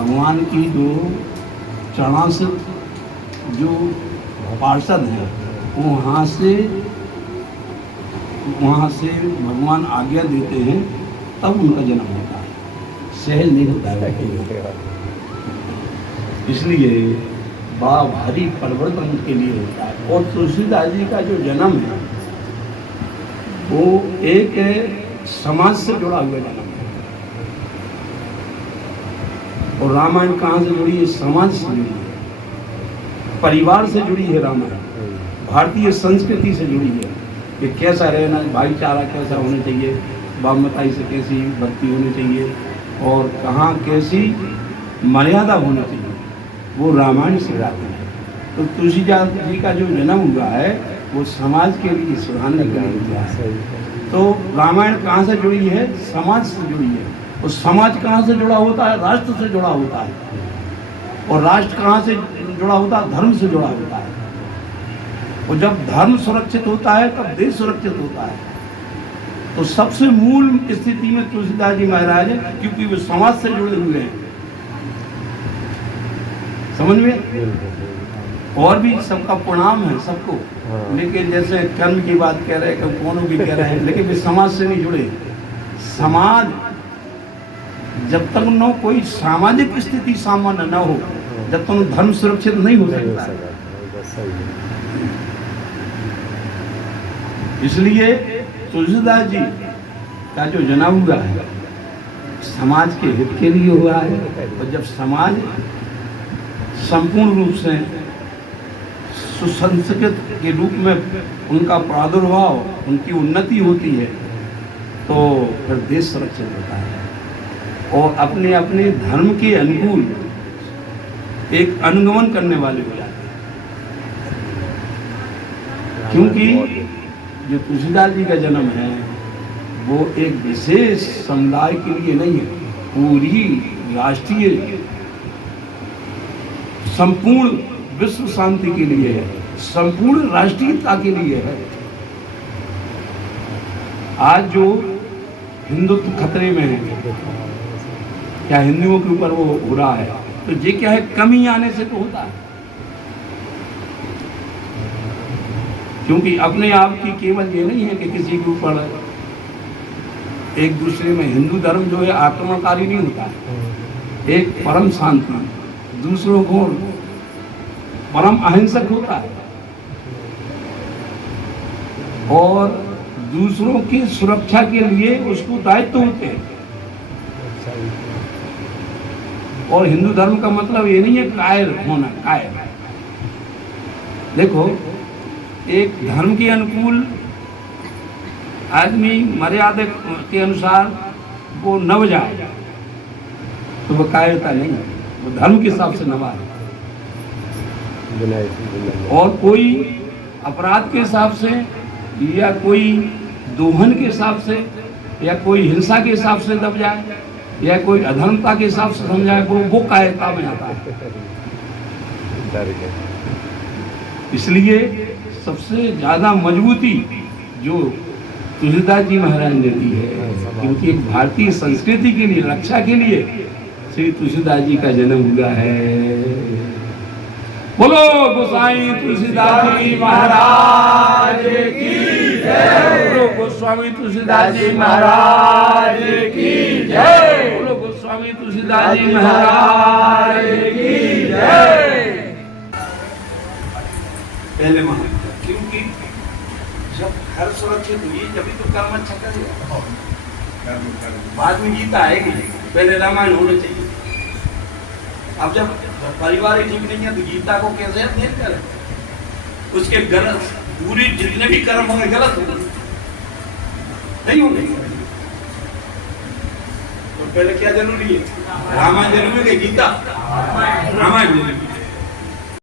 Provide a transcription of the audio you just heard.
भगवान की जो चरणाश्रित जो पार्षद हैं वहाँ से भगवान आज्ञा देते हैं तब उनका जन्म होता है, सहज नहीं होता है। इसलिए बड़ा भारी परिवर्तन के लिए होता है। और तुलसीदास जी का जो जन्म है वो एक समाज से जुड़ा हुआ जन्म है। और रामायण कहाँ से जुड़ी है? समाज से जुड़ी है, परिवार से जुड़ी है। रामायण भारतीय संस्कृति से जुड़ी है कि कैसा रहना, भाईचारा कैसा होना चाहिए, बामताई से कैसी भक्ति होनी चाहिए और कहाँ कैसी मर्यादा होनी चाहिए, वो रामायण सिखाती है। तो तुलसीदास जी का जो जन्म हुआ है वो समाज के लिए सुधारने के लिए हुआ है। तो रामायण कहाँ से जुड़ी है? समाज से जुड़ी है। और समाज कहाँ से जुड़ा होता है? राष्ट्र से जुड़ा होता है। और राष्ट्र कहाँ से जुड़ा होता है? धर्म से जुड़ा होता है। और जब धर्म सुरक्षित होता है तब देश सुरक्षित होता है। तो सबसे मूल स्थिति में तुलसीदास जी महाराज है, क्योंकि वो समाज से जुड़े हुए हैं। समझ में? और भी सबका प्रणाम है सबको, लेकिन जैसे कर्म की बात कह रहे हैं, कौनों की कह रहे हैं, लेकिन वे समाज से नहीं जुड़े। समाज जब तक न कोई सामाजिक स्थिति सामान्य न हो, जब तक धर्म सुरक्षित नहीं हो सकता। इसलिए तुलसीदास जी का जो जन्म हुआ है समाज के हित के लिए हुआ है। और जब समाज संपूर्ण रूप से सुसंस्कृत के रूप में उनका प्रादुर्भाव, उनकी उन्नति होती है, तो फिर देश सुरक्षित होता है और अपने अपने धर्म के अनुकूल एक अनुगमन करने वाले हो जाते हैं। क्योंकि जो तुलसीदास जी का जन्म है वो एक विशेष समुदाय के लिए नहीं है, पूरी राष्ट्रीय संपूर्ण विश्व शांति के लिए है, संपूर्ण राष्ट्रीयता के लिए है। आज जो हिंदुत्व खतरे में है, क्या हिंदुओं के ऊपर वो हो रहा है, तो ये क्या है? कमी आने से तो होता है। क्योंकि अपने आप की केवल ये नहीं है कि किसी के ऊपर एक दूसरे में हिंदू धर्म जो है आक्रमणकारी नहीं होता है, एक परम शांति, दूसरों को परम अहिंसक होता है और दूसरों की सुरक्षा के लिए उसको दायित्व होते हैं। और हिंदू धर्म का मतलब ये नहीं है कायर होना, कायर। देखो, एक धर्म के अनुकूल आदमी मर्यादा के अनुसार वो नभ जाए तो वो कायरता नहीं है, वो धर्म के हिसाब से नभा है। और कोई अपराध के हिसाब से या कोई दोहन के हिसाब से या कोई हिंसा के हिसाब से दब जाए या कोई अधर्मता के हिसाब से समझाए, वो कायरता में आता है। इसलिए सबसे ज्यादा मजबूती जो तुलसीदास जी महाराज ने दी है, क्योंकि एक भारतीय संस्कृति के लिए, रक्षा के लिए श्री तुलसीदास जी का जन्म हुआ है। बोलो गोसाई तुलसीदास जी महाराज की जय। बोलो गोस्वामी तुलसीदास जी महाराज की जय। बोलो गोस्वामी तुलसीदास जी महाराज की जय। पहले क्योंकि जब घर सुरक्षित हुई जब तो कर्म अच्छा करेगा, बाद में गीता आएगी, पहले रामायण होना चाहिए। अब जब परिवार ही ठीक नहीं है तो गीता को कैसे अध्ययन करें? उसके गलत पूरी जितने भी कर्म होंगे गलत होंगे, नहीं होंगे। तो पहले क्या जरूरी है? रामायण जरूरी है, गीता रामायण जरूरी है।